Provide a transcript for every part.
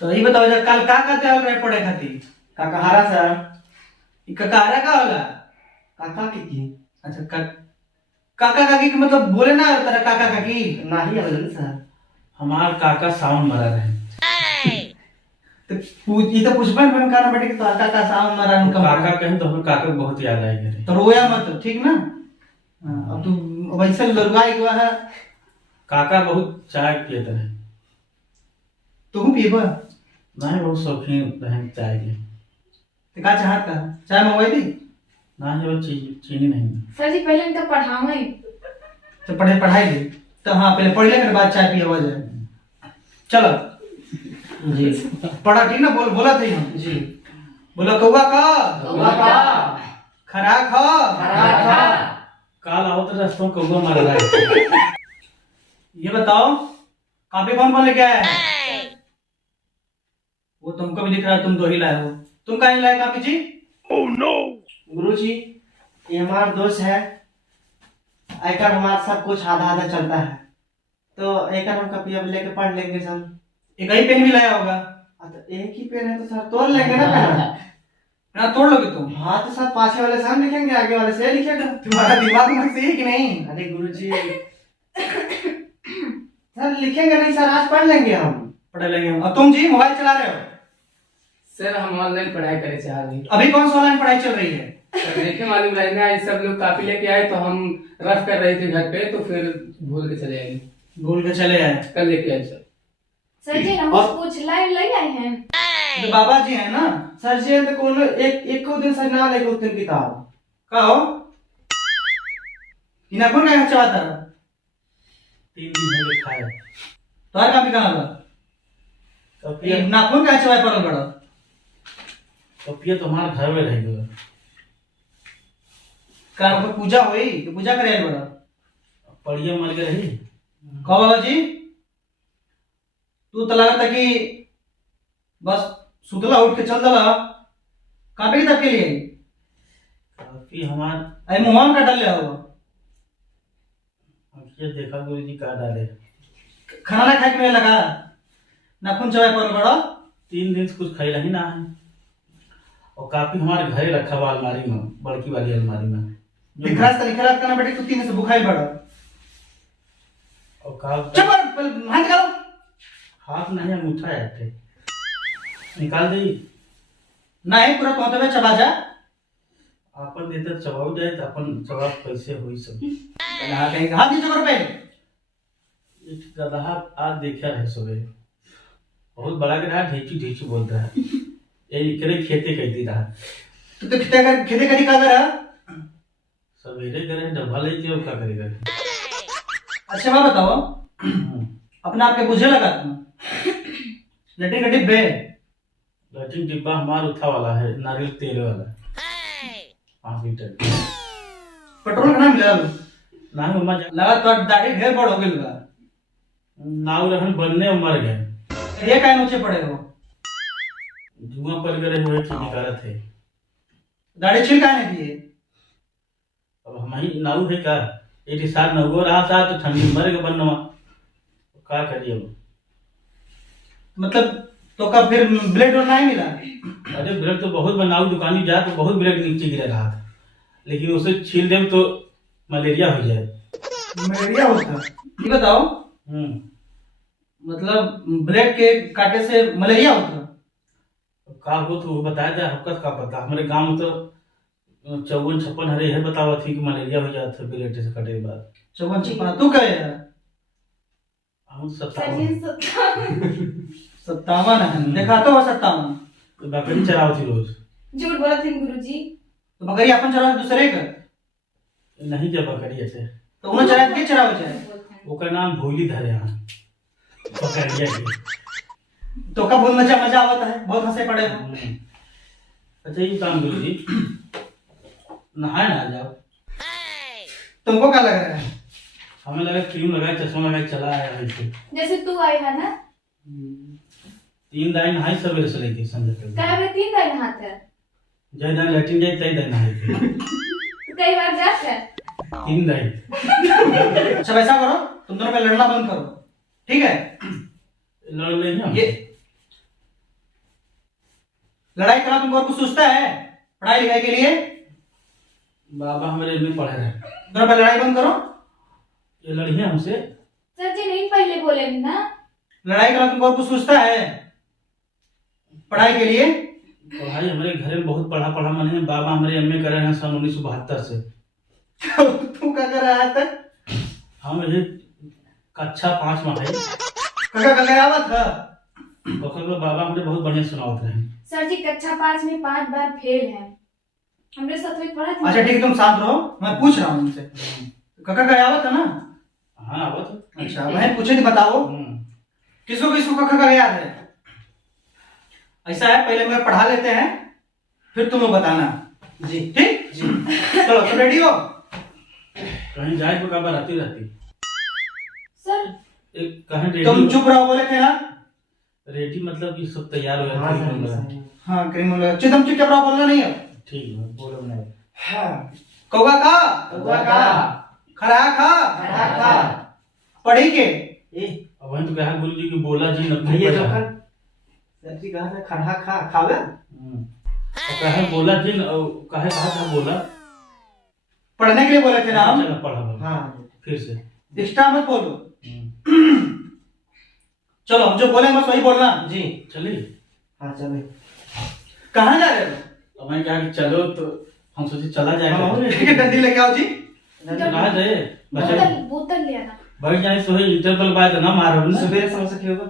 तो ये बताओ जब कल का देवल रहे पड़े खातिर काकाहारा सर। ई ककारा का होला काका की अच्छा काका काकी के मतलब बोले ना तेरा काका काकी नाही आवलन सर। हमार काका सावन मरा रहे तो ये तो पुष्पन बन का बेटे तो काका साम मरा उनका काका कहें तो हमें काका बहुत याद आए करे। तो रोया मत ठीक ना। अब तू वैसे लड़वाई हुआ है काका बहुत चाय पीते रहे। तू पीबा नहीं बहुत शौकीन रहे चाय के। तो का चाहत का चाय मंगवाई दी नहीं वो चीनी नहीं। सर जी पहले इनका पढ़ावे तो पढ़ाई दी तो हाँ पहले पढ़ ले फिर बाद चाय पिया हुआ जाए। चलो जी पढ़ा ठीक ना बोला थे हम जी। बोला कौवा का खरा खा काल आओ तो रास्तों कौवा मर रहा है। ये बताओ कापी कौन लेके आया है? वो तुमको भी दिख रहा है तुम दो ही लाए हो। तुम कहाँ नहीं लाए कापी जी? ओह नो गुरुजी ये हमारा दोस्त है। आयकर हमारा सब कुछ आधा आधा चलता है तो आयकर हम कभी अब लेके पढ़ लेंगे सब। एक ही पेन भी लाया होगा। तो एक ही पेन है तो सर तोड़ लेंगे ना पेन। ना तोड़ लोगे तुम? हाँ तो सर पाछे वाले से हम लिखेंगे आगे वाले से लिखेगा। तुम्हारा दिमाग में सही है कि नहीं? अरे गुरुजी सर लिखेंगे नहीं सर आज पढ़ लेंगे हम। पढ़ लेंगे हम। और तुम जी मोबाइल चला रहे हो? सर हम ऑनलाइन पढ़ाई करे चाह रहे हैं। अभी कौन सा ऑनलाइन पढ़ाई चल रही है? सर देखे मालूम रहना है सब लोग कॉपी लेके आए तो हम रफ कर रहे थे घर पे तो फिर भूल के चले आए। भूल के चले आए। कल लेके आए सर। सर जी हम कुछ लाइन ले आए हैं। तो बाबा जी है ना? सर जी तो कोनो एक को दिन सर ना लेके उतने किताब का हो इना कौन का चलाता? 3 दिन हो गए खाए। तुम्हारा कापी कहाँ बा? तो ये नाखून का चवाई पड़ल बड़ा। पिया तो हमारे घर में रह गया। का पूजा हुई तो पूजा करे आइल बड़ा। पढ़िए मर के रही। कहो बाबा जी तू तो लगता कि बस सुतला उठ के चल दला कापी किताब के लिए काफी हमार आई मुहान का डाल ले हो। ये देखा गुरु जी का डाले। खाना ना खाए के नहीं लगा नाखून चवाई पड़ल बड़ा। 3 दिन से कुछ खाई नहीं ना है। और काफी हमारे घरे रखा हुआ अलमारी में बड़की वाली अलमारी में। दिख रहा है लिखा रहता ना बेटे तू 3 दिन से भूखा ही बड़ा। और का चल पर हाथ निकालो। हाथ नहीं अंगूठा है थे निकाल दी। नहीं पूरा तो तबे चबा जा। अपन देते चबाऊ जाए तो अपन चबाव कैसे हुई सब। हाथ नीचे करो पहले। एक गदहा आज देखा है सुबह बहुत बड़ा गदहा ढेची ढेची बोलता है। यही करे खेते कहती रहा। तो खेते करी का करा? सवेरे करे डब्बा लेके और क्या करेगा। अच्छा बात बताओ अपना आपके बुझे लगा तुम लटी गटी बे लैट्रिन डिब्बा हमारा उठा वाला है नारियल तेल वाला 5 लीटर। पेट्रोल का ना मिला नहीं उमा लगा तो दाढ़ी ढेर बड़ हो गई लगा। नाव रहन बनने मर गए। ये काय नीचे पड़े हो? धुआं पर गए हुए की निकारत है। दाढ़ी छिल का नहीं दिए? अब हम ही नाव है का एक साथ नवो रहा था तो ठंडी मर गए बनवा क्या करिए अब। मतलब तो कब फिर ब्लेड और नहीं मिला? अरे ब्रेड तो बहुत बनाऊ दुकानी जा तो बहुत ब्रेड नीचे गिर रहा था लेकिन उसे छील दे तो मलेरिया हो जाए। मलेरिया होता? ये बताओ मतलब ब्लेड के काटे से मलेरिया होता? का हो तो बताया जाए आपका का पता। हमारे गांव में तो 54-56 हरे है बतावा थी कि मलेरिया हो जाता है ब्लेड से कटे के बाद। 54-56 तू कहे यार? हम सर जी 57 है देखा तो 57। बकरी चराव थी रोज। झूठ बोला थे गुरुजी। तो बकरी अपन चरा दूसरे का नहीं जब बकरी ऐसे तो उन्हें चरा के चरावे जाए। ओकर नाम भोली धरे यहाँ बकरिया के। तो का बहुत मजा आता है बहुत हंसे पड़े हो। अच्छा ये काम गुरु जी नहाए ना जाओ। तुमको क्या लग रहा है? हमें लगा क्रीम लगा चश्मा लगा चला आया वैसे। जैसे तू आई है ना 3 दाई नहाई सवेरे से लेके संजय तक। कई बार 3 दिन नहाते हैं। जय दिन लैट्रिन जाए तय दिन नहाई थे। कई बार जाते हैं। 3 दाई। अच्छा वैसा करो तुम दोनों का लड़ना बंद करो ठीक है? लड़ ले हम। ये लड़ाई करना तुमको और कुछ सोचता है पढ़ाई लिखाई के लिए? बाबा हमारे नहीं पढ़े रहे। दोनों पहले लड़ाई बंद करो। ये लड़ी है हमसे। सर जी नहीं पहले बोले ना। लड़ाई करना तुमको और कुछ सोचता है पढ़ाई के लिए? पढ़ाई हमारे घर में बहुत पढ़ा पढ़ा मन है। बाबा हमारे एमए करे हैं सन 1972 से। तू क्या कर रहा है तक? हम ये कक्षा 5 में है। कका आवत था। ओकर के बाबा हमरे बहुत बढ़िया सुनावत रहे। सर जी कक्षा 5 में 5 बार फेल है। हमरे साथ में पढ़ा था। अच्छा ठीक है तुम शांत रहो, मैं पूछ रहा हूँ उनसे। कका का आवत है ना? हाँ आवत। अच्छा मैं पूछे थी, बताओ किसको किसको कका का याद है? ऐसा है पहले मैं पढ़ा लेते हैं फिर तुम्हें बताना। जी ठीक जी। चलो तुम रेडी हो? कहीं जाए तो कब रहती रहती। सर एक कहीं रेडी तुम चुप रहो बोले थे ना। रेडी मतलब कि सब तैयार हो हाँ गया। सर। हाँ क्रीम तुम चुप रहो, बोलना नहीं है। ठीक है बोलो नहीं। हाँ। कौवा का कौवा का खरा खा खरा खा पढ़ी के ए अब वहीं तो कहा गुरु जी की बोला जी न भैया जोखन सब्जी कहा था खड़ा खा खावे। कहे बोला जी कहे कहा था बोला पढ़ने के लिए बोले थे ना हम। चलो पढ़ा बोलो। हाँ फिर से। एक्स्ट्रा मत बोलो। चलो हम जो बोले बस वही बोलना। जी चलिए। हाँ चले। कहाँ जा रहे हो? तो मैं कहा कि चलो तो हम सोचे चला हाँ, जाएगा। ठीक है डंडी लेके आओ जी। कहा जाए बच्चे बोतल ले आना। बैठ जाए सो इंटरवल बाद ना मारो ना। सुबह समोसा खियोगा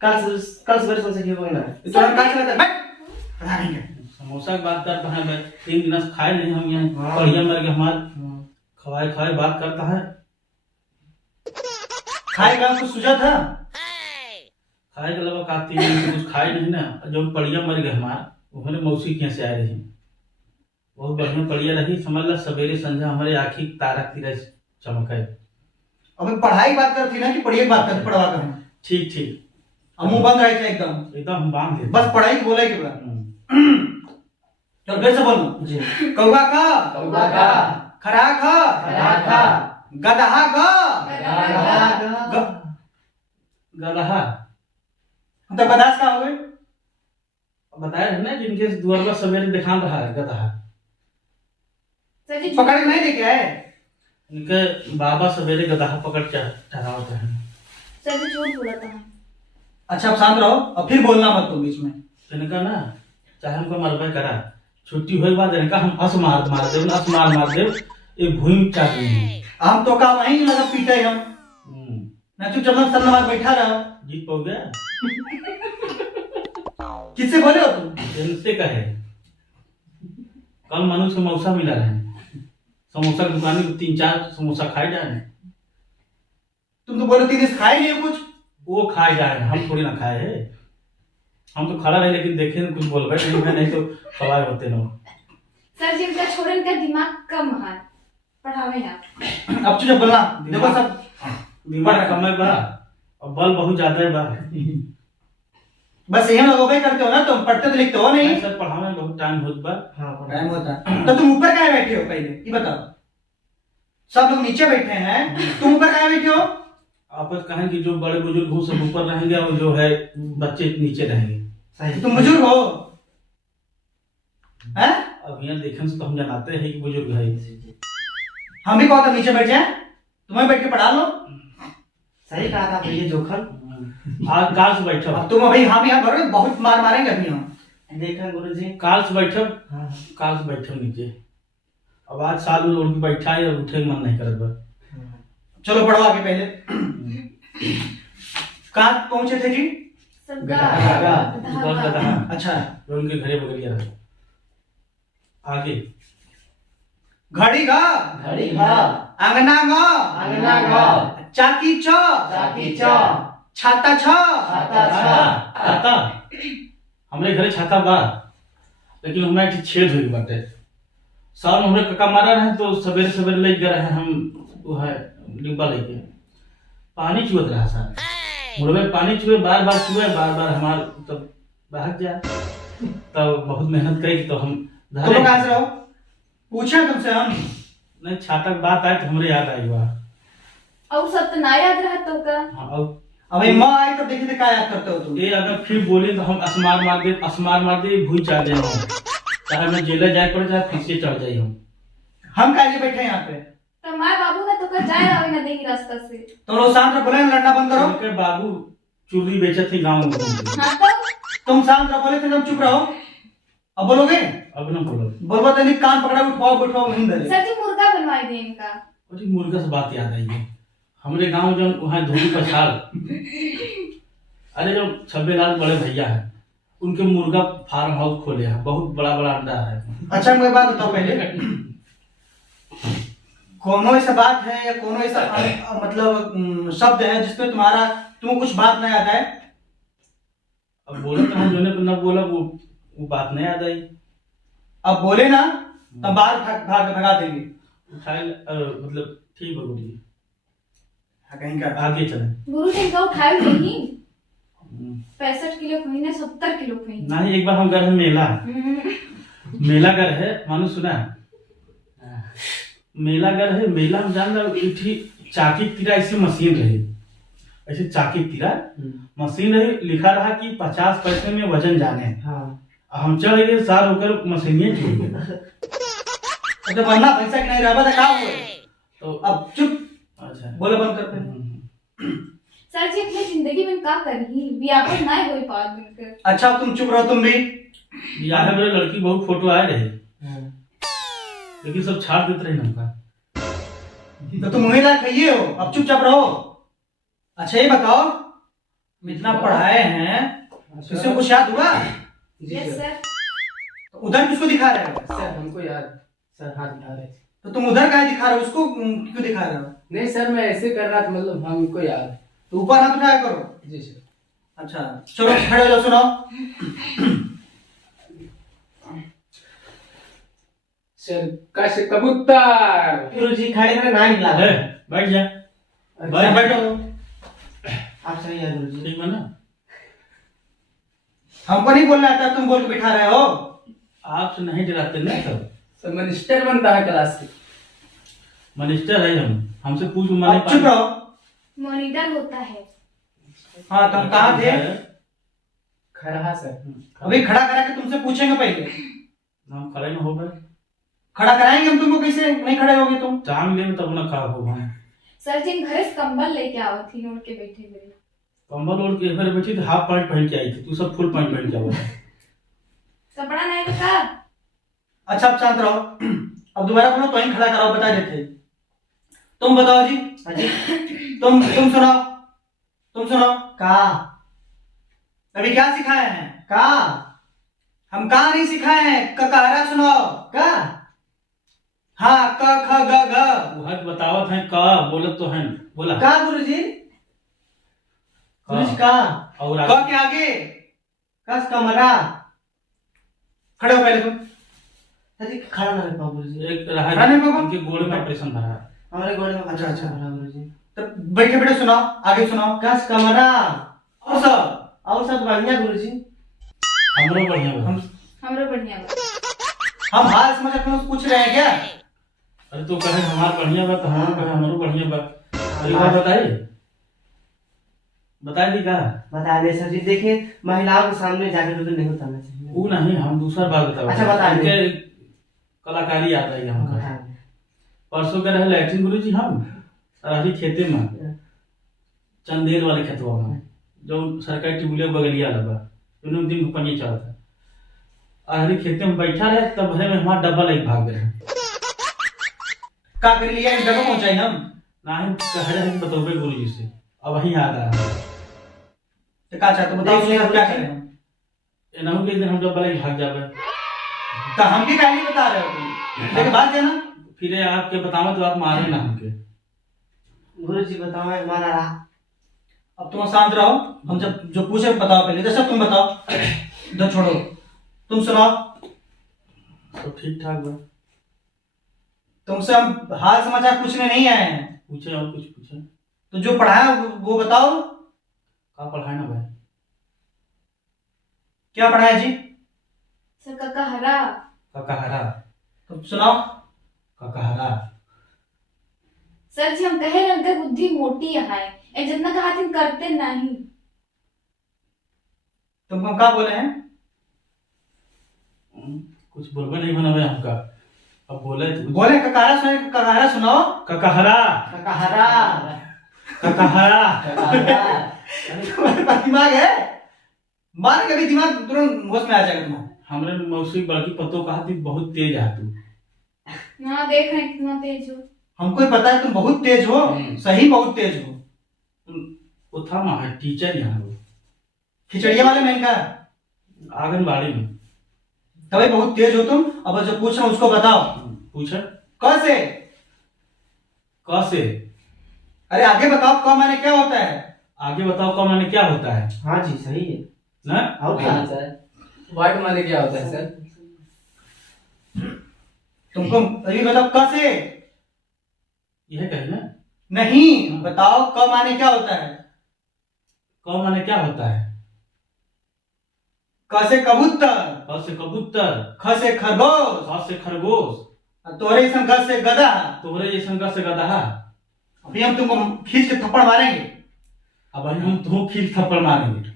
कल सवेरे समोसा खियोगा ना। तुरंत कहाँ चला था? बैठ पढ़ा देंगे। समोसा की बात करता है भाई 3 दिन से खाए नहीं हम यहाँ। हाँ। बढ़िया मर गया हमारे खवाए खवाए बात करता है। खाएगा कुछ सुझा था? खाए के अलावा का 3 दिन से कुछ खाए नहीं ना। जो बढ़िया मर गया हमारा उन्होंने मौसी के यहाँ से आए रही बहुत बढ़िया बढ़िया रही। समझ ला सवेरे संध्या हमारे आँखी तारा तीरा चमके। अबे पढ़ाई की बात करती ना कि पढ़िए की बात करती पढ़वा कर। ठीक ठीक हम मुंह बंद रहे थे एकदम। एकदम हम बांध देते। बस पढ़ाई की बोले के बाद। चल फिर से बोलो। जी कौवा का कौवा का खरा खा खरा खा गदहा का गदहा तो गदास का हो गए। बताया है ना जिनके द्वार पर सवेरे दिखा रहा है गदहा। सर जी पकड़ के नहीं लेके आए। इनके बाबा सवेरे गदहा पकड़ चढ़ाते हैं। सर जी झूठ बोला था। अच्छा आप शांत रहो और फिर बोलना मत तुम बीच में। इनका ना चाहे हमको मरबे करा छुट्टी हुए बाद इनका हम अस मार दे एक भूमि चाहते हैं। हम तो का वहीं लगा पीटे हम ना चुप चुप सर नवाज बैठा रहो। जीत पाओ गया। किससे बोले हो तुम? इनसे कहे कल मनुष्य को मौसा मिला रहे समोसा की दुकान में 3-4 समोसा खाए जाए। तुम तो बोले 3 दिन खाए नहीं हो कुछ। वो खाए जाए हम थोड़ी ना खाए है। हम तो खड़ा रहे लेकिन देखे कुछ बोल रहे नहीं तो सवाल होते ना। सर जी उनका छोड़े उनका दिमाग कम है पढ़ावे ना। अब चुप बोलना। देखो सब दिमाग कम है बा और बल बहुत ज्यादा है बा। बस यही लोग करते हो ना, तुम पढ़ते तो लिखते हो नहीं। सर पढ़ाने में बहुत टाइम होता बा। हाँ टाइम होता है तो तुम ऊपर कहाँ बैठे हो पहले ये बताओ। सब लोग नीचे बैठे हैं तुम ऊपर कहाँ बैठे हो? आपस कहें कि जो बड़े बुजुर्ग हो सब ऊपर रहेंगे और जो है बच्चे नीचे रहेंगे। सही। तुम बुजुर्ग हो हैं? अब यहाँ देखने से तो हम जानते हैं कि बुजुर्ग है। हम भी कहो तो नीचे बैठ जाए, तुम्हें बैठ के पढ़ा लो। सही कहा था भैया जोखन। आज काल से बैठो। अब तुम अभी हम यहाँ भरोगे बहुत मार मारेंगे अभी हम। देखा गुरुजी। काल से बैठो। हाँ काल से बैठो नीचे। अब आज साल उड़ के बैठा है और उठे मन नहीं करत बा। चलो पढ़ो आगे पहले। कहाँ पहुंचे थे जी? सब गदहा अच्छा जो उनके घरे बगलिया रहे। आगे घड़ी का घड़ी का अंगना गा अंगना का चाकी च चाकी चा छाता छ छाता छा छाता हमरे घरे छाता बा लेकिन हमरा एक छेद हुई बाटे। साल में हमरे कका मारा रहे तो सवेरे सवेरे ले गए रहे हम वो है डिब्बा लेके पानी चुवत रहा साल मुड़वे पानी चुए बार बार हमार तब भाग जाए तब बहुत मेहनत करी तो हम तुम लोग कहाँ से रहो? पूछे तुमसे हम। नहीं छाता की बात आए तो हमरे याद आई बा। और सब तो ना याद रहा तो का। हाँ और अबे माँ आई तो देखी क्या याद करते हो तुम? ये अगर फिर बोले तो हम असमार मार दे भूल चाह जाए हम, चाहे मैं जेल जाए पड़े चाहे फिर से चढ़ जाए हम काहे लिए बैठे हैं यहाँ पे? तो माय बाबू ना तो कर जाए रहा ना देगी रास्ता से। तुम लोग शांत रहो, बोले ना, लड़ना बंद करो। उनके बाबू चूड़ी बेचे थे गाँव में। हाँ तो तुम शांत रहो, बोले थे तुम चुप रहो। अब बोलोगे? अब ना बोलो। बोलबो तो नहीं, कान पकड़ा उठाओ बैठाओ नहीं दे। सर जी मुर्गा बनवाई दे इनका। अरे मुर्गा से बात याद आई है, हमारे गांव जो वहाँ धोनी पछाड़, अरे जो छब्बे लाल बड़े भैया है, उनके मुर्गा फार्म हाउस खोले हैं, बहुत बड़ा बड़ा अंडा है। अच्छा मुझे बात बताओ पहले, कोनो ऐसा बात है या कोनो ऐसा मतलब शब्द है जिसपे तुमको कुछ बात नहीं याद है? अब बोले तो हम जोने तो न बोला वो बात नहीं याद आई। अब बोले ना तब बाहर भगा देंगे। मतलब ठीक है गुरुजी, कहीं का आगे चले। गुरु जी इनका उठाए नहीं 65 किलो कहीं ना 70 किलो कहीं। नहीं, एक बार हम गए मेला, मेला घर है, मानो सुना मेला घर है, मेला में जान रहे चाकी तीरा ऐसे मशीन रही, ऐसे चाकी तीरा मशीन रही, लिखा रहा कि 50 पैसे में वजन जाने। हाँ। हम चढ़ गए सार होकर मशीनिए टूट गए। तो बनना पैसा कि नहीं रहा था कहाँ हुए? तो अब चुप, अच्छा बोले बंद करते हैं। सर जी अपनी जिंदगी में का करही बियाह ना होई पात मिलकर। अच्छा अब तुम चुप रहो, तुम भी। यहाँ है मेरे लड़की बहुत फोटो आए रहे, लेकिन सब छाड़ देते रहे उनका। तो तुम वही लायक खाइए हो, अब चुपचाप रहो। अच्छा ये बताओ, इतना पढ़ाए हैं, किसी कुछ याद हुआ? Yes sir. उधर किसको दिखा रहे हो? सर हमको याद, सर हाथ दिखा रहे थे। तो तुम उधर काहे दिखा रहे हो, उसको क्यों दिखा रहे हो? नहीं सर मैं ऐसे कर रहा था, मतलब हमको याद। तो ऊपर हाथ उठाया करो। जी सर। अच्छा चलो खड़े हो जाओ, सुनाओ। सर कश कबूतर। गुरुजी खड़े खड़े ना हिला। बैठ जा, बैठो। आप सही है गुरुजी। ठीक है ना? हमको नहीं बोलना आता, तुम बोल के बिठा रहे हो। आपसे नहीं डराते ना सब। सर मिनिस्टर बनता है क्लास के। मिनिस्टर है हम, हमसे पूछ अब चुप रहो। मॉनिटर होता है। हाँ तो हम कहाँ थे? खड़ा सर। अभी खड़ा करा के तुमसे पूछेंगे पहले। हम खड़े में हो गए, खड़ा कराएंगे हम तुमको, कैसे नहीं खड़े होगे तुम? टांग ले तब ना खड़ा हो हम। सर जी घर से कंबल लेके आओ थी, ओढ़ के बैठे मेरे। कंबल ओढ़ के घर बैठी थी, हाफ पैंट पहन के आई थी, तू सब फुल पैंट पहन के आवा था। कपड़ा नहीं बता। अच्छा अब शांत रहो, अब दोबारा बोलो तो ही खड़ा कराओ, बता देते। तुम बताओ जी। अजी तुम सुनाओ, तुम सुनाओ। का अभी क्या सिखाए हैं? का हम कहा नहीं सिखाए हैं, ककहरा सुनाओ। का हाँ क ख ग घ। वो हद बतावत है का, बोलत तो है बोला का गुरुजी? गुरुजी का और क के आगे कस कमरा। खड़े हो पहले तुम। अजी खड़ा ना रह पाओ गुरुजी। एक रहा खाने में उनके गोड़ में ऑपरेशन भरा। हमारे गोड़े में अच्छा, अच्छा। गुरुजी। तो बैठे बैठे सुनाओ, आगे सुनाओ। कस कमरा और सब और सब बढ़िया गुरुजी। हमरो बढ़िया बा। हमरो बढ़िया बा। हम हाल समाचार तुमसे पूछ रहे हैं क्या? अरे तो कहे हमार बढ़िया बा, तो हम कहे हमरो बढ़िया बा। अरे बात बताइए, बता दी का? बता दे सर जी, देखिए महिलाओं के सामने जाकर तो नहीं बताना चाहिए। वो नहीं, हम दूसरा बात बताओ। अच्छा, बता दे। इनके कलाकारी आता है हमका। बता दे। परसों के रहे लैट्रिन गुरु जी, हम रही खेते में, चंदेर वाले खेतवा में, जो सरकारी टिबुलिया बगलिया लगा, दोनों दिन को पनी चढ़ा था। हरी खेते में बैठा रहे, तब भरे में हमारा डब्बा लेके भाग गए। का कर लिया, इस जगह पहुंचाई हम? नहीं कह रहे हैं बतौबे गुरु जी से, अब वहीं आ रहा है। तो का चाहते हो, बताओ सुनिए, अब क्या करें हम? एनाहू के दिन हम डब्बा लेके भाग जावे। तो हम भी पहले बता रहे हो तुम, लेकिन बात है ना। फिर आपके बताओ तो आप मारे ना हमके। गुरुजी बताओ हमारा रहा। अब तुम शांत रहो, हम जब जो पूछे बताओ पहले। जैसा तुम बताओ, इधर छोड़ो, तुम सुनाओ। तो ठीक ठाक बा। तुमसे हम हाल समाचार पूछने नहीं आए हैं। पूछे और कुछ पूछे तो जो पढ़ाया वो बताओ। का पढ़ाए ना भाई? क्या पढ़ाया जी? सर ककहरा। ककहरा। तो सुनाओ। ककहरा। सर जी हम कहे ना उनका बुद्धि मोटी है, ए जितना कहा तुम करते नहीं। तुमको क्या बोले हैं? कुछ बोलबे नहीं बना भाई हमका। अब बोले तो बोले ककारा सुनाओ। ककहरा ककहरा ककहरा तुम्हारे पास दिमाग है? मारे कभी दिमाग तुरंत होश में आ जाएगा तुम्हारे। हमरे मौसी बड़की पतो कहा थी बहुत तेज है तू। हाँ देख रहे हैं कितना तेज हो। हमको ही पता है तुम बहुत तेज हो, सही बहुत तेज हो। वो था वहाँ टीचर यहाँ वो खिचड़िया वाले में इनका आंगनबाड़ी में। तभी बहुत तेज हो तुम। अब जो पूछ रहा हूँ उसको बताओ। पूछा कैसे? कैसे? अरे आगे बताओ, क माने क्या होता है? आगे बताओ कौन माने क्या होता है हाँ जी सही है। ना? और क्या? हाँ सर। वाट माने क्या होता है सर? तुमको अभी बताओ कैसे? यह कही ना नहीं बताओ, क माने क्या होता है? कौन माने क्या होता है? क से कबूतर, क से कबूतर, ख से खरगोश, ख से खरगोश, और तोहरे जैसन ग से गधा। तोहरे जैसन ग से गदहा। अभी हम तुमको खींच के थप्पड़ मारेंगे। अब हम तुम खींच थप्पड़ मारेंगे।